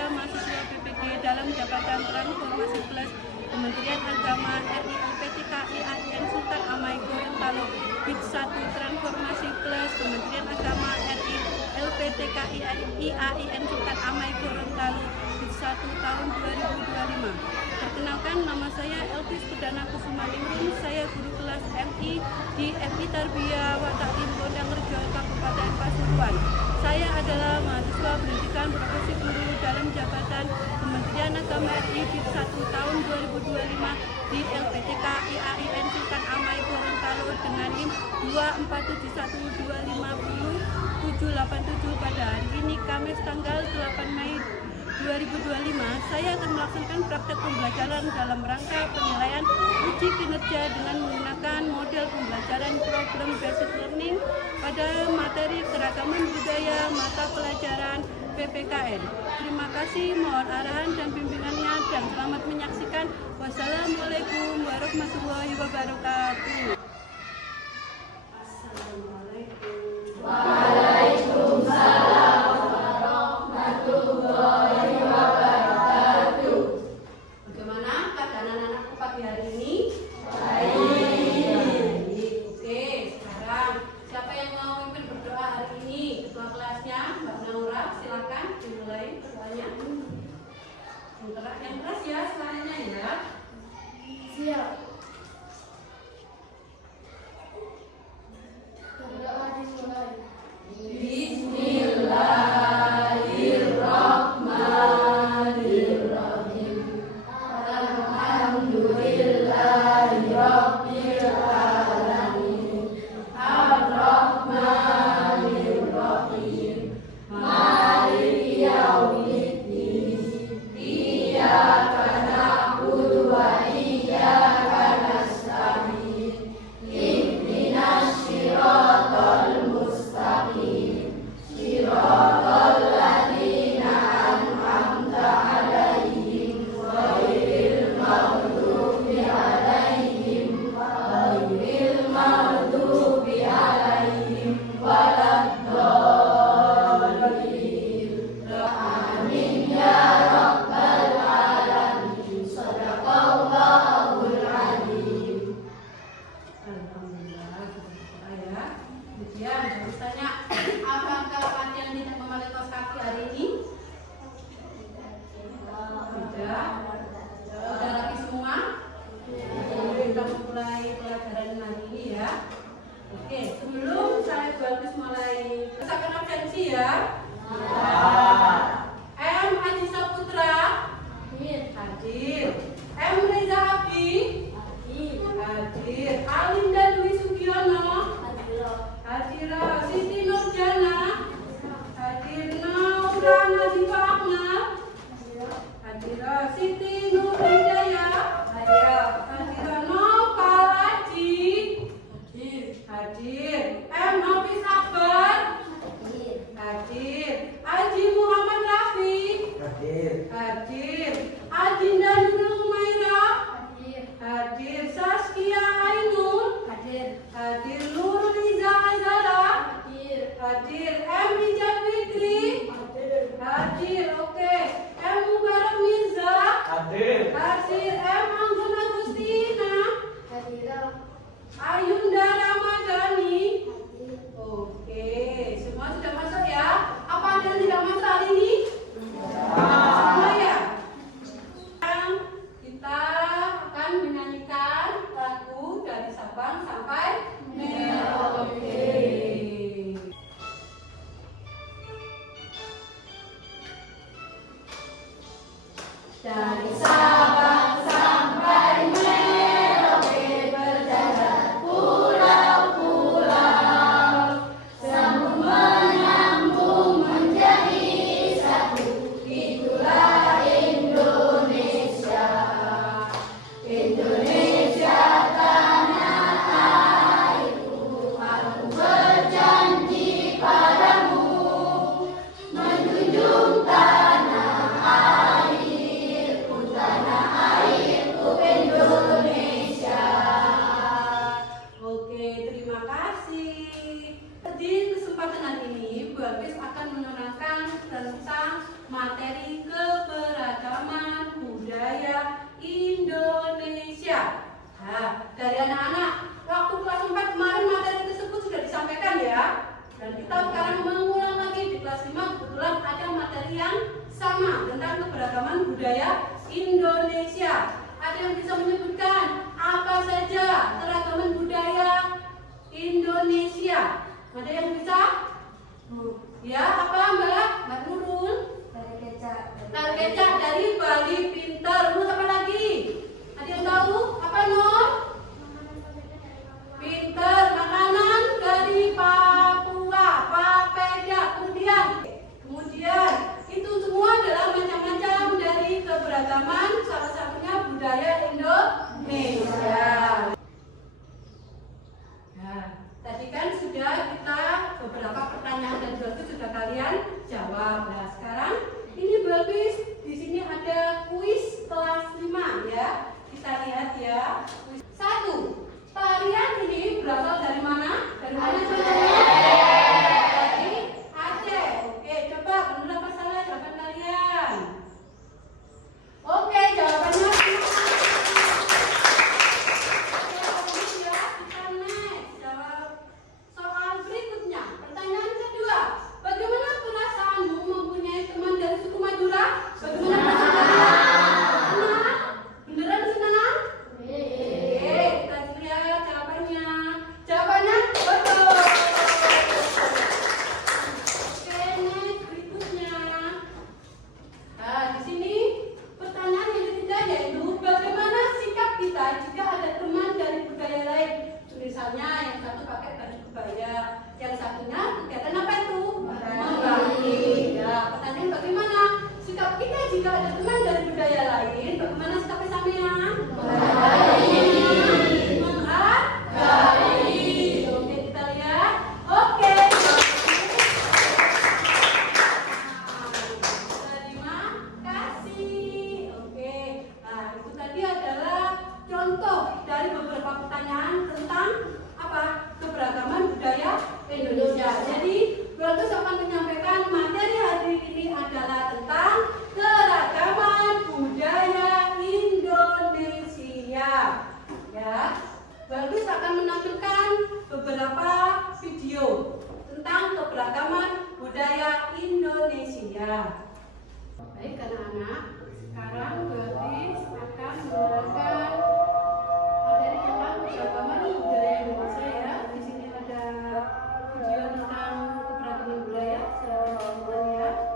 Kinerja Mahasiswa PPG dalam Jabatan Transformasi Plus Kementerian Agama RI LPTKI AIN Sultan Amai Gorontalo BID 1 Transformasi Plus Kementerian Agama RI LPTKI AIN Sultan Amai Gorontalo BID 1 tahun 2025. Perkenalkan, nama saya Elvis Perdana Kusuma Ningrum. Saya guru kelas MI di FI Tarbiyah wa Ta'lim Gondangrejo Kabupaten Pasuruan. Saya adalah mahasiswa pendidikan profesi guru dalam jabatan Kementerian Agama RI BID 1 tahun 2025 di LPTKI AIN Sultan Amai Gorontalo dengan NIM 2471250-787 pada hari ini Kamis tanggal 8 Mei 2025. Saya akan melaksanakan praktek pembelajaran dalam rangka penilaian uji kinerja dengan menggunakan model pembelajaran program basic learning pada materi keragaman budaya mata pelajaran PPKN. Terima kasih, mohon arahan dan bimbingannya dan selamat menyaksikan. Wassalamualaikum warahmatullahi wabarakatuh. Waalaikumsalam warahmatullahi wabarakatuh. Bagaimana keadaan anak-anakku pagi hari ini? Baik. Oke, sekarang siapa yang mau memimpin berdoa hari ini? Ketua kelasnya, Mbak Naura, silakan dimulai berdoanya. Yang keras ya, suaranya ya. Siap. Berdoa dimulai. Bismillahirrahmanirrahim. Alhamdulillahirabbil alamin. Ar-Rahmanir-Rahim. Maliki yaumiddin. Iyyaka na'budu wa iyyaka nasta'in. Ihdinas siratal mustaqim. Siratal ladzina an'amta 'alaihim ghairil maghdubi alaihim waladdallin. Amin ya rabbal alamin. Shadaqallahul azim. Alhamdulillah, ya. Kemudian saya tanya, apa kalau kalian tidak memakai kaos kaki hari ini? Tidak. Sudah rapi semua? Kita mulai pelajaran hari ini ya. Oke, sebelum saya bagus mulai usahakan absensi ya. M. Haji Saputra hadir. M. Reza Abi hadir. Alinda Dwi Sugiono hadir. Siti Nurjana hadir. Naura Nazifah Ahmad hadir. Siti Nur Hidayah hadir. Nopal Aji hadir. M. Hafiz Akbar hadir. Haji Muhammad Rafi hadir. Adinda Nurul Humaira hadir. Saskia Ainul hadir. Nurul Iza Azara hadir. M. Ijaz Fikri hadir. Oke. M. Mubarak Mirza hadir. M. Anggun Agustina Ayunda Ramadhani. Oke, semua sudah masuk ya. Apa ada yang tidak masuk hari ini? Semua ya. Sekarang kita akan menyanyikan lagu dari Sabang sampai Merauke. Dari Sabang sampai Merauke berjalan pulau-pulau, sambung menyambung menjadi satu. Itulah Indonesia. Indonesia tanah airku. Aku berjanji padamu menjunjung tanah airku. tentang keberagaman budaya Indonesia. Ada yang bisa menyebutkan apa saja keragaman budaya Indonesia? Ada yang bisa? Ya, apa Mbak Nurul? Tari kecak dari Bali Pintar. Terus apa lagi? Ada yang tahu? Apa Nur? Pintar. Makanan dari Papua, papeda. Kemudian itu semua adalah macam-macam dari keberagaman, salah satunya budaya Indonesia. Nah, tadi kan sudah kita beberapa pertanyaan dan itu sudah kalian jawab. Nah, sekarang ini bagus. Di sini ada kuis kelas 5 ya. Kita lihat ya. 1. Tarian ini berasal dari mana? Dari mana? Dari Aceh. Oke, coba benar apa salah jawaban kalian? Oke, jawabannya soal berikutnya. Pertanyaan kedua. Bagaimana perasaanmu mempunyai teman dari suku Madura? Bagaimana perasaanmu? Beneran senang? Oke, kita lihat jawabannya. Jawabannya betul. Oke, next berikutnya. Nah, di sini pertanyaan yang ketiga yaitu bagaimana sikap kita jika ada teman dari budaya lain? Misalnya yang satu pakai baju kebaya, yang satunya kegiatan apa itu? Membatik. Ya, pertanyaan bagaimana sikap kita jika ada teman dari budaya lain? Bagaimana sikap sampean? Menghargai. Oke, kita lihat. Oke. Terima kasih. Oke. Nah, itu tadi adalah contoh dari beberapa pertanyaan tentang apa? Keberagaman budaya Indonesia. Jadi, Bagus akan menyampaikan materi hari ini adalah tentang keragaman budaya Indonesia. Ya, Bagus akan menampilkan beberapa video tentang keberagaman budaya Indonesia. Baik, anak-anak, sekarang Bagus akan menerangkan materi tentang keberagaman budaya Indonesia ya. Di sini ada video tentang keberagaman budaya selanjutnya.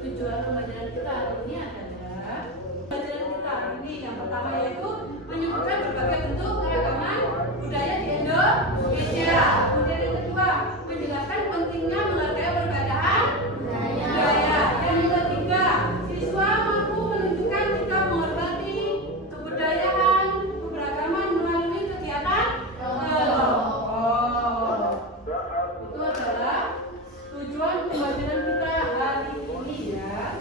Tujuan pembelajaran kita hari ini adalah pembelajaran kita hari ini yang pertama yaitu menyebutkan berbagai bentuk keragaman budaya di Indonesia. Kemudian yang kedua menjelaskan pentingnya menghargai perbedaan budaya. Yang ketiga siswa mampu menunjukkan sikap menghormati kebudayaan keberagaman melalui kegiatan kelompok. Itu adalah tujuan pembelajaran kita hari ini ya.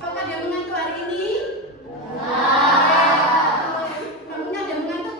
Apakah dia mengantuk hari ini? Kamunya ada mengantuk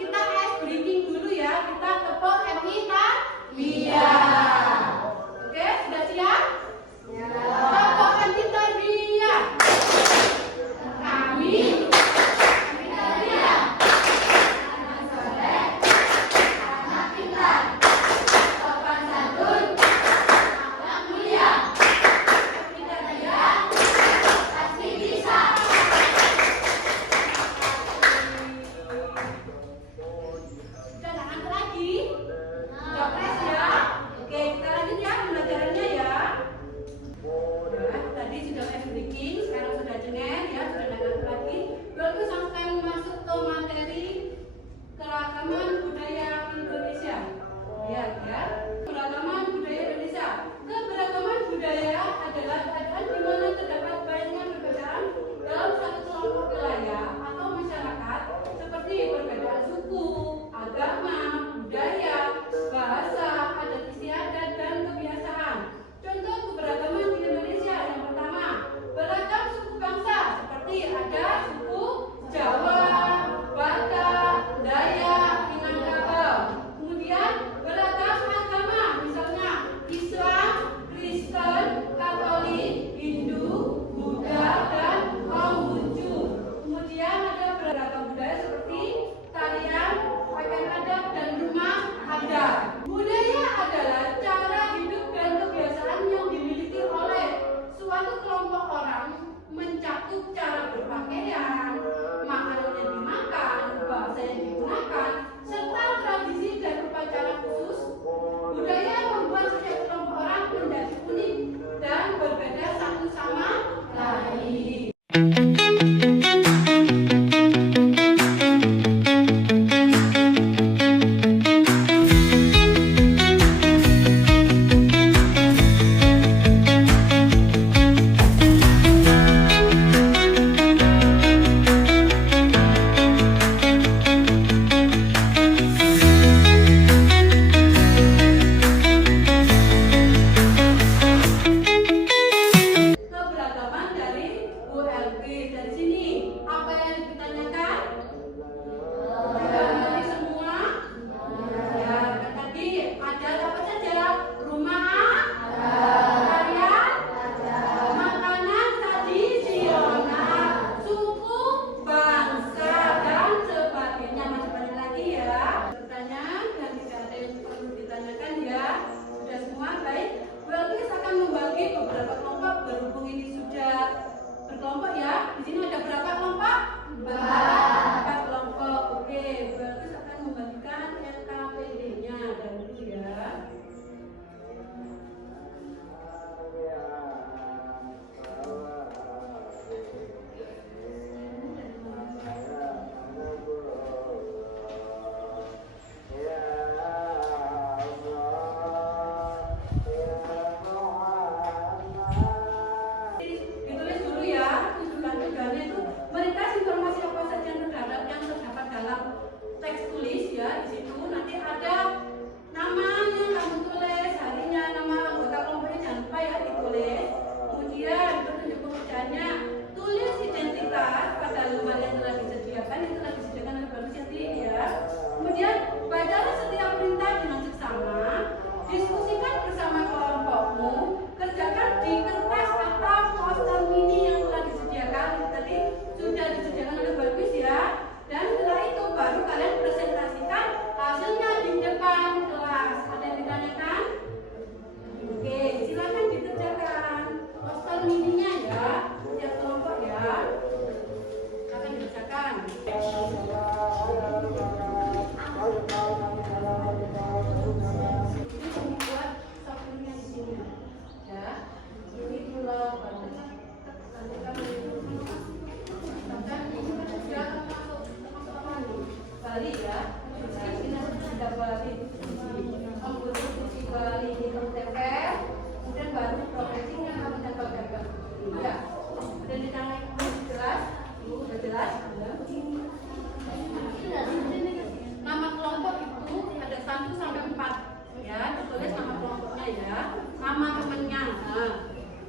ya. Nama temannya. Nah,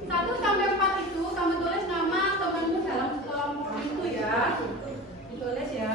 1 sampai 4 itu kamu tulis nama temanmu dalam kelompok itu ya. Ditulis ya.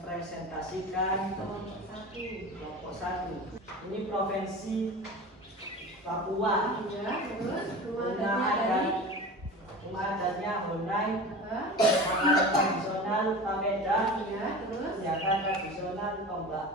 Presentasikan kelompok 1. Ini provinsi Papua. Ya, terus Rumah adatnya Honai, makanan tradisional Pameda, ya, terus senjata tradisional tombak.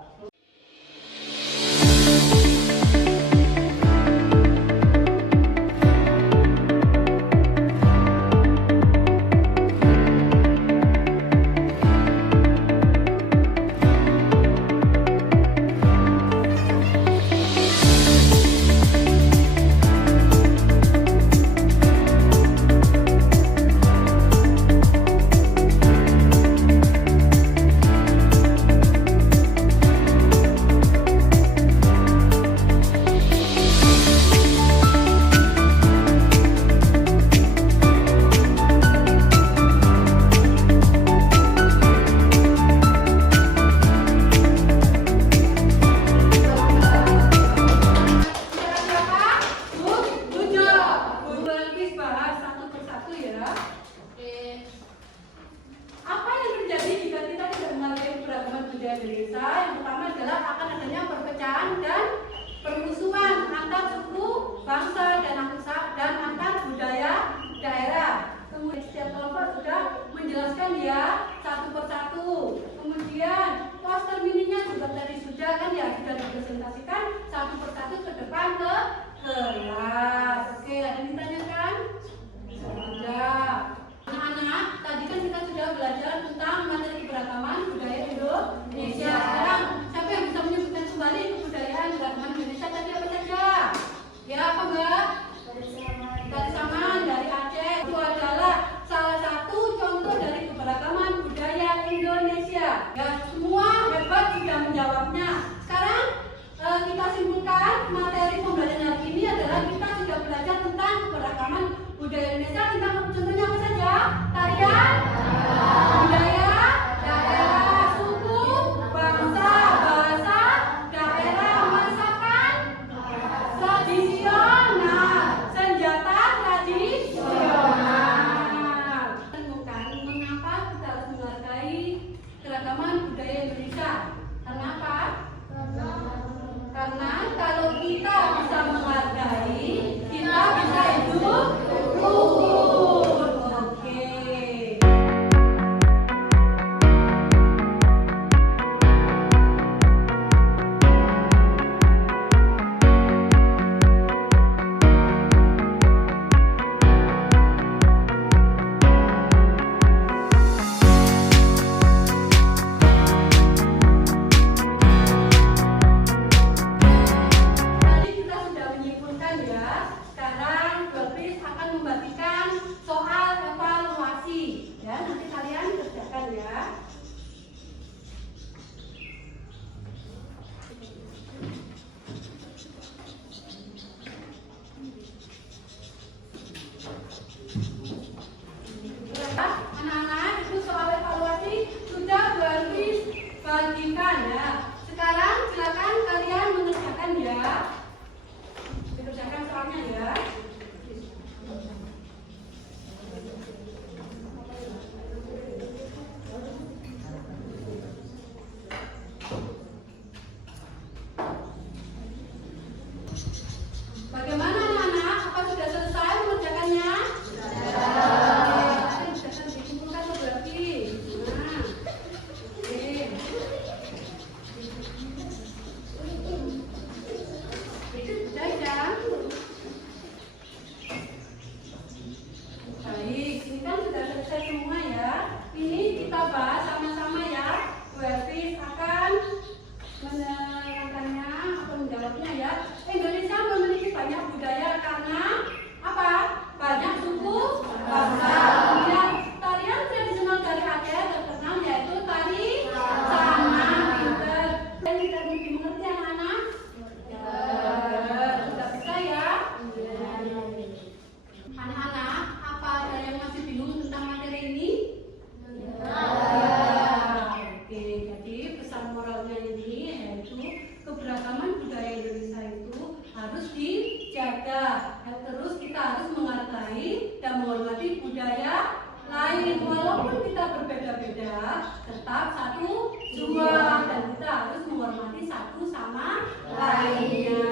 lain. Walaupun kita berbeda-beda, tetap satu jua dan kita harus menghormati satu sama lainnya.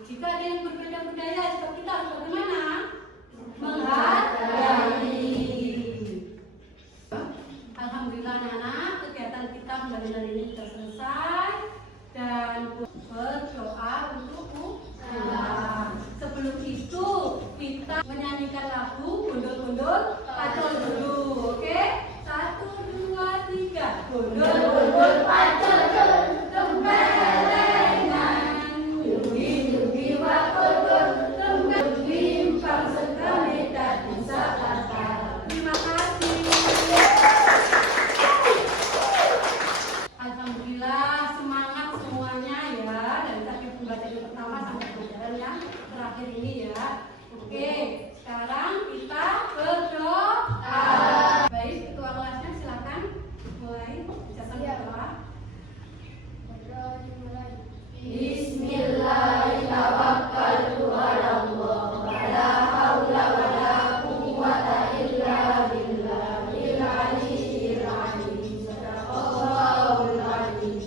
Jika ada yang berbeda budaya, sikap kita harus bagaimana? Menghargai. Alhamdulillah anak-anak, kegiatan kita kembali hari ini sudah selesai dan berdoa untuk pulang. Sebelum itu kita menyanyikan lagu Bondol-bondol pacul dulu, oke? 1, 2, 3. Bondol-bondol pacul tempelengan, yugi-yugi wakul-kul tempelimpan sekali tak bisa kata. Terima kasih. Alhamdulillah, semangat semuanya ya, dari tadi pembelajaran pertama sampai pembelajaran yang terakhir ini ya. Oke, sekarang kita berdoa. Baik, ketua kelasnya silakan mulai ijazah berdoa. Bismillahirrahmanirrahim. Wala haula wala quwwata illa billahil aliyyil azim. Shadaqallahul azim.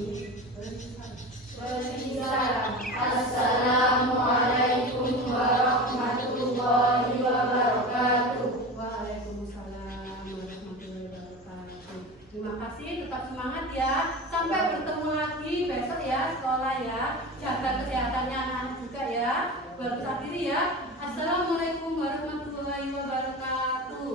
Assalamualaikum warahmatullahi wabarakatuh. Waalaikumsalam warahmatullahi wabarakatuh. Terima kasih, tetap semangat ya. Sampai bertemu lagi besok ya sekolah ya. Jaga kesehatannya anak-anak juga ya. Berdoa diri ya. Assalamualaikum warahmatullahi wabarakatuh.